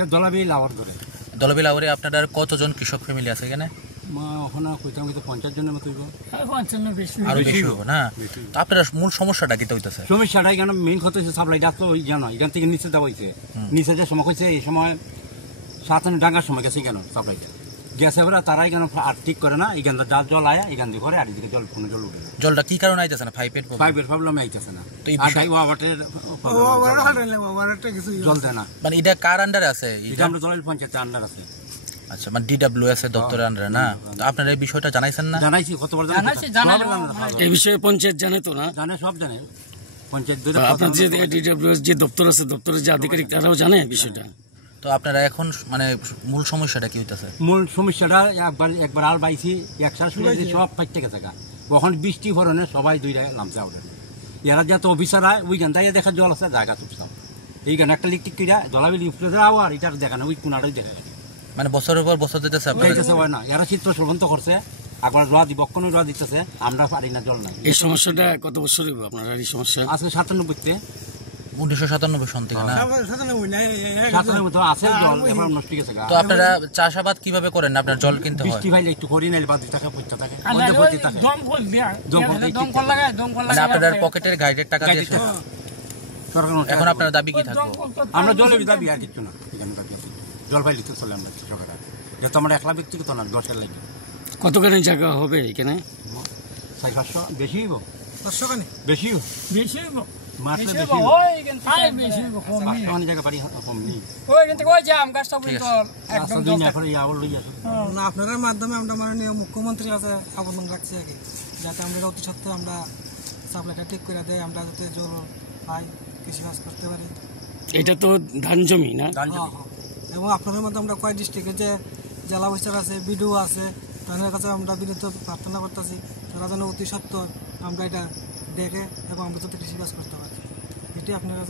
এটা দলাবি লাওয়ার ধরে। দলাবি লাওয়ারে আপনার কতজন কৃষক ফ্যামিলি আছে এখানে? ওখানে কইতাম কিন্তু 50 জনের মতো হইব। আরো বেশি হবে না? তো আপনার মূল সমস্যাটা কি হইতাছে? সমস্যাটা এখানে মেইন কথা হচ্ছে সাপ্লাইটা তো ওই জানো এখান থেকে নিচে দেওয়া হয়েছে। নিচে যে সময় হয়েছে এই সময় 7 ডাঙ্গার সময় গেছে কেন সাপ্লাইটা গ্যাসে ওরা তারাই কেন আর ঠিক করে না। এখান থেকে যার জল আয়া এখান দিয়ে করে আর এদিকে জল কোনো জল উঠে না। জলটা কি কারণে আইতেছে না? পাইপের প্রবলেম আইতেছে না। তো এই বিষয়ে জল দেয় না। মানে এটা কার আন্ডারে আছে? এটা আমরা দলাইল পঞ্চায়েতের আন্ডার আছে। আচ্ছা, মানে ডিডব্লিউএস এর দপ্তরের আন্ডারে না? তো আপনারা এই বিষয়টা জানাইছেন না? জানাইছি, কতবার জানাইছি। এই বিষয়ে পঞ্চায়েত জানে তো না? জানে, সব জানে পঞ্চায়েত। আপনার যে ডিডব্লিউএস যে দপ্তর আছে, দপ্তরের যে আধিকারিক তারাও জানে বিষয়টা। তো আপনারা এখন মানে মূল সমস্যাটা কি হইতাছে? মূল সমস্যাটা একবার আল বাইছি একসাথে শুনে সব ফাইট থেকে থাকা। কখন বৃষ্টি ভরণে সবাই দুইটা লামচা ওঠে। এরা যত অফিসার হয় ওইখান থেকে দেখা জল আছে জায়গা চুপচাপ। এইখানে একটা ইলেকট্রিক কিরা দলাবি লিফ্ট যাও আর এটা দেখা না, ওই কোনাটাই দেখা যায়। মানে বছরের পর বছর দিতেছে হয় না। এরা চিত্র সর্বন্ত করছে, একবার রোয়া দিব কোনো রোয়া দিতেছে, আমরা পারি না, জল নাই। এই সমস্যাটা কত বছর হইব আপনার এই সমস্যা? আজকে 97-তে 1997 সন থেকে না? 97 তো আছে জল, এখন নষ্ট গেছে। তো আপনারা চাষাবাদ কিভাবে করেন? আপনার জল কিনতে হয়? বৃষ্টি ভাইলে একটু করি নাইলে বাদ টাকা পয়সা থাকে। মানে আপনার পকেটের গাইডের টাকা দিয়ে এখন আপনার দাবি কি থাকবে? আমরা জলের দাবি আর কিছু না। জল পাইলে তো চলে আমরা সরকার, যেহেতু আমরা একলা ব্যক্তিগত না, 10-এর লাগে। কতখানি জায়গা হবে এখানে? 400 বেশি হইব, 500 খানি বেশি হইব। মাত্র বেশি জায়গা বাড়ি কম নেই। আপনাদের মাধ্যমে আমরা মাননীয় মুখ্যমন্ত্রীর কাছে আবেদন রাখছি আগে, যাতে আমরা অতি সত্ত্বেও আমরা সাপ্লাইটা ঠিক করে দেয়, আমরা যাতে জল পাই, কৃষিকাজ করতে পারি। এটা তো ধান জমি না? এবং আপনাদের মধ্যে আমরা কয়েক ডিস্ট্রিক্টে যে জেলা অফিসার আছে, বিডিও আছে, তাদের কাছে আমরা বিনীত প্রার্থনা করতেছি তারা যেন অতি সত্ত্বর আমরা এটা দেখে এবং আমরা যাতে কৃষিকাজ করতে পারি, এটি আপনার কাছে